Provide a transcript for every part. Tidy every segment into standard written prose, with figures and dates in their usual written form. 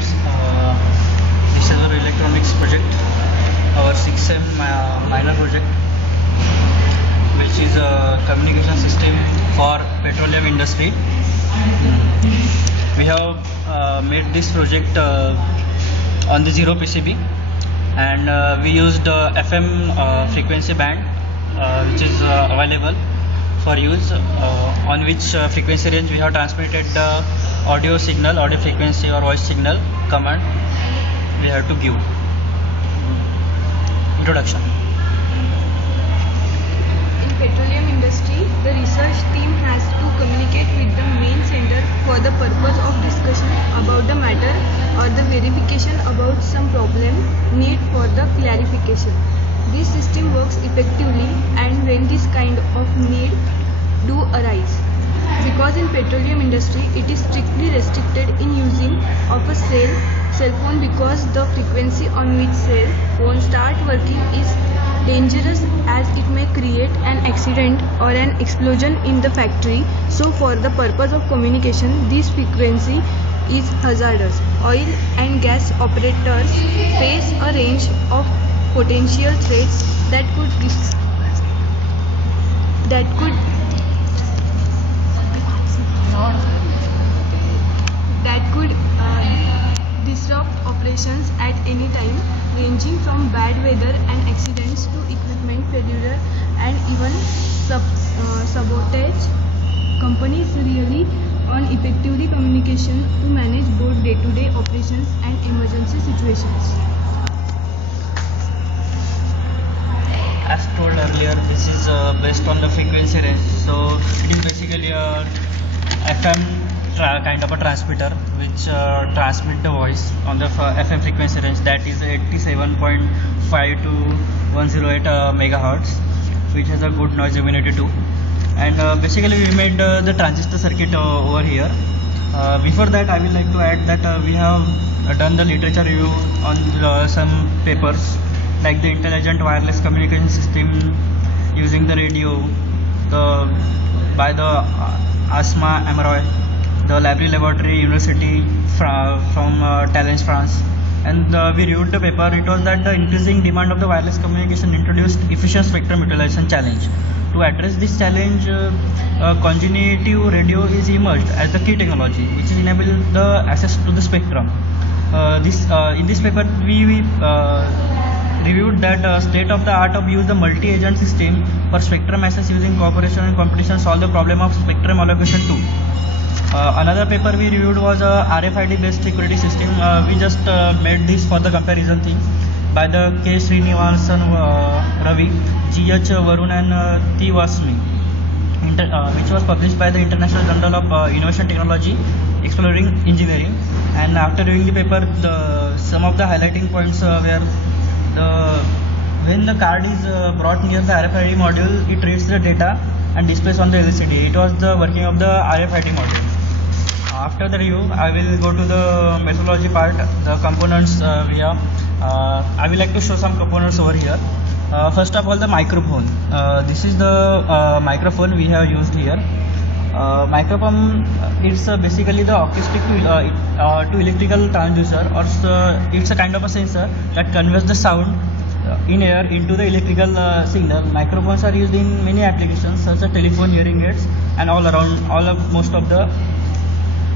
students. This is our electronics project, our 6M minor project, which is a communication system for petroleum industry. We have made this project on the zero PCB, and we used FM frequency band, which is available for use, on which frequency range we have transmitted the audio signal, audio frequency or voice signal command we have to give. Introduction. In petroleum industry, the research team has to communicate with the main center for the purpose of discussion about the matter or the verification about some problem need for the clarification. This system works effectively and when this kind of need do arise. Because in petroleum industry it is strictly restricted in using of a cell phone because the frequency on which cell phone start working is dangerous as it may create an accident or an explosion in the factory. So for the purpose of communication, this frequency is hazardous. Oil and gas operators face a range of potential threats that could disrupt operations at any time, ranging from bad weather and accidents to equipment failure and even sabotage. Companies really on effectively communication to manage both day-to-day operations and emergency situations. As told earlier, this is based on the frequency range. So it is basically a FM kind of a transmitter which transmit the voice on the FM frequency range, that is 87.5 to 108 megahertz, which has a good noise immunity too. And basically we made the transistor circuit over here. Before that, I would like to add that we have done the literature review on some papers like the intelligent wireless communication system using the radio, by the Asma Amaroy, the Library Laboratory University from Talence, France. And we reviewed the paper. It was that the increasing demand of the wireless communication introduced efficient spectrum utilization challenge. To address this challenge, congenitive radio is emerged as the key technology, which is enable the access to the spectrum. In this paper, we reviewed that state of the art of use the multi-agent system for spectrum access using cooperation and competition solve the problem of spectrum allocation too. Another paper we reviewed was a RFID based security system. We just made this for the comparison thing by the K. Srinivasan Ravi, G.H. Varun and T. Vasmi, which was published by the International Journal of Innovation Technology Exploring Engineering. And after reviewing the paper, some of the highlighting points were when the card is brought near the RFID module, it reads the data and displays on the LCD. It was the working of the RFID module. After the review, I will go to the methodology part, the components we have. I will like to show some components over here. First of all, the microphone. This is the microphone we have used here. Microphone, it's basically the acoustic to electrical transducer, or it's a kind of a sensor that converts the sound in air into the electrical signal. Microphones are used in many applications such as telephone, hearing aids, and most of the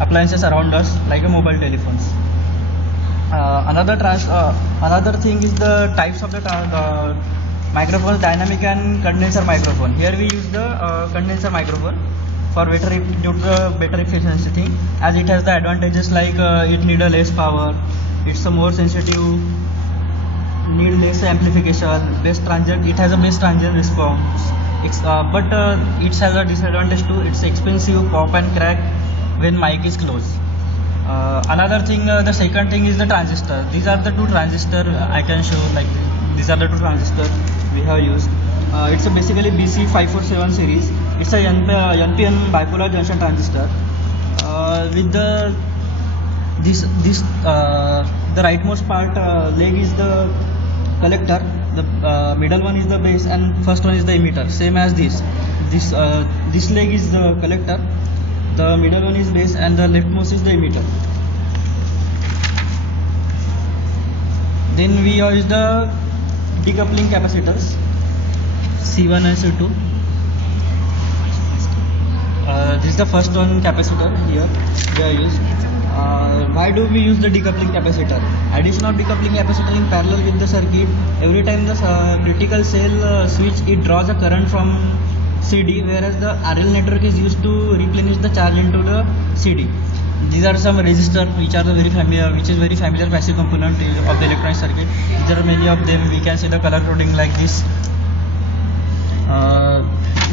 appliances around us, like mobile telephones. Another thing is the types of the microphones: dynamic and condenser microphone. Here we use the condenser microphone for due to the better efficiency thing, as it has the advantages like it need a less power, it's a more sensitive, need less amplification, it has a best transient response. But it has a disadvantage too. It's expensive, pop and crack when mic is close. Another thing, the second thing is the transistor. These are the two transistors I can show, like these are the two transistors we have used. It's a basically BC547 series. It's a NPN bipolar junction transistor. With the rightmost part leg is the collector, the middle one is the base, and first one is the emitter. Same as this. This leg is the collector, the middle one is base, and the leftmost is the emitter. Then we use the decoupling capacitors C1 and C2. This is the first one capacitor here we are used. Why do we use the decoupling capacitor? Addition of decoupling capacitor in parallel with the circuit. Every time the critical cell switch, it draws a current from CD, whereas the RL network is used to replenish the charge into the CD. These are some resistors which are very familiar passive component of the electronic circuit. There are many of them. We can see the color coding like this.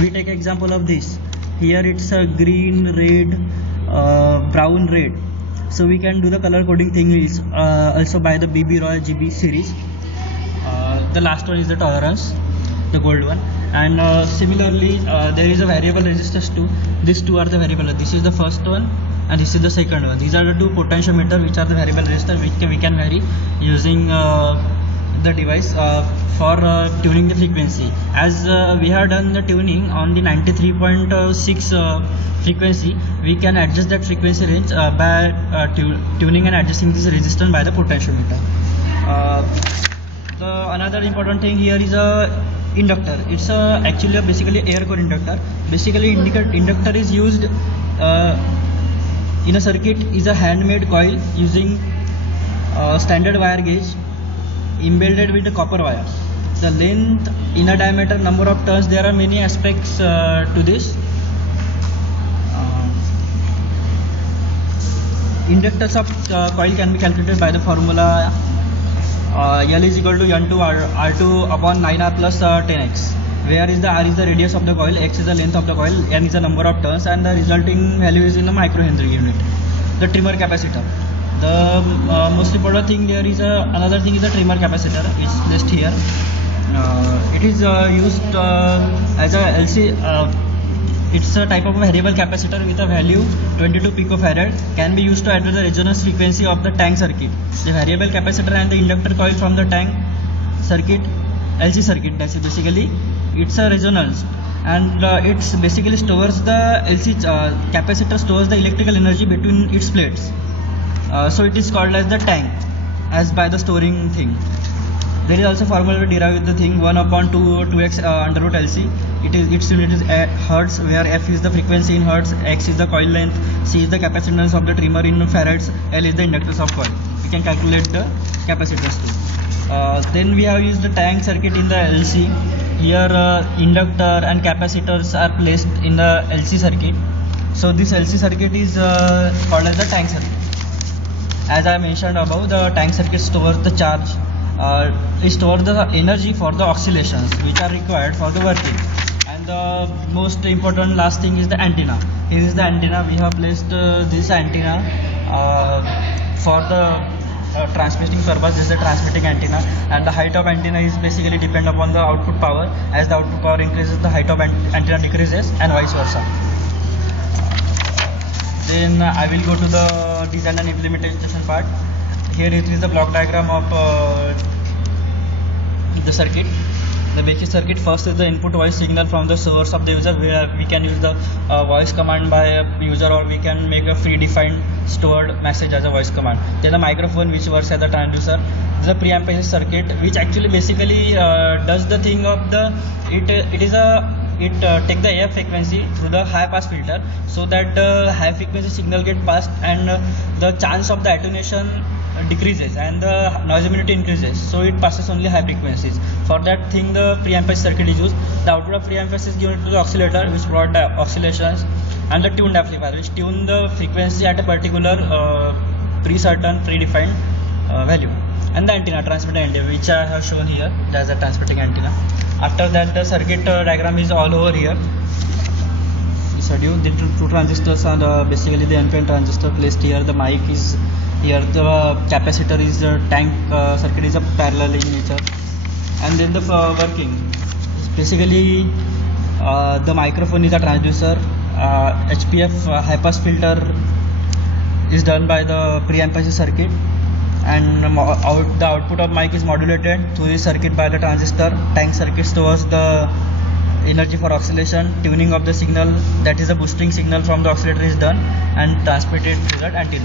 We take example of this. Here it's a green, red, brown, red. So we can do the color coding thing is also by the BB Roy GB series. The last one is the tolerance, the gold one. And similarly, there is a variable resistors too. These two are the variable. This is the first one, and this is the second one. These are the two potentiometer which are the variable resistor which we can vary using the device for tuning the frequency. As we have done the tuning on the 93.6 frequency, we can adjust that frequency range by tuning and adjusting this resistance by the potentiometer. The another important thing here is a inductor. It's actually basically air core inductor. Basically, inductor is used in a circuit is a handmade coil using standard wire gauge embedded with a copper wire. The length, inner diameter, number of turns, there are many aspects to this. Inductance of coil can be calculated by the formula L is equal to N2 R2 upon 9R plus 10x, where is the R is the radius of the coil, X is the length of the coil, N is the number of turns, and the resulting value is in the microhenry unit. The trimmer capacitor. The most important thing there is another thing is the trimmer capacitor. It's placed here. It is used as a LC. It's a type of variable capacitor with a value 22 picofarad. Can be used to adjust the resonance frequency of the tank circuit. The variable capacitor and the inductor coil from the tank circuit, LC circuit. That's basically it's a resonance, and it's basically stores the LC capacitor stores the electrical energy between its plates. So it is called as the tank, as by the storing thing. There is also formula derived with the thing 1 upon 2x under root LC. Its unit is hertz, where F is the frequency in hertz, X is the coil length, C is the capacitance of the trimmer in farads, L is the inductance of coil. We can calculate the capacitors too. Then we have used the tank circuit in the LC. Here inductor and capacitors are placed in the LC circuit. So this LC circuit is called as the tank circuit. As I mentioned above, the tank circuit stores the charge. It stores the energy for the oscillations which are required for the working. And the most important last thing is the antenna. Here is the antenna. We have placed this antenna for the transmitting purpose. This is the transmitting antenna, and the height of antenna is basically depend upon the output power. As the output power increases, the height of antenna decreases, and vice versa. Then I will go to the design and implementation part. Here it is the block diagram of the circuit. The basic circuit, first is the input voice signal from the source of the user, where we can use the voice command by a user, or we can make a predefined stored message as a voice command. Then the microphone, which works as a transducer. The preamplifier circuit, which actually basically does the thing of the take the AF frequency through the high pass filter, so that the high frequency signal get passed, and the chance of the attenuation decreases and the noise immunity increases, so it passes only high frequencies. For that thing, the preamplifier circuit is used. The output of preamplifier is given to the oscillator, which brought the oscillations, and the tuned amplifier, which tune the frequency at a particular predefined value. And the antenna, transmitting antenna, which I have shown here as a transmitting antenna. After that, the circuit diagram is all over here. The two transistors are basically the NPN transistor placed here. The mic is here. The capacitor is tank circuit is a parallel in nature. And then the working. Basically, the microphone is a transducer. HPF high pass filter is done by the preamplifier circuit, and the output of mic is modulated through the circuit by the transistor. Tank circuit stores the energy for oscillation. Tuning of the signal, that is the boosting signal from the oscillator, is done and transmitted to that antenna.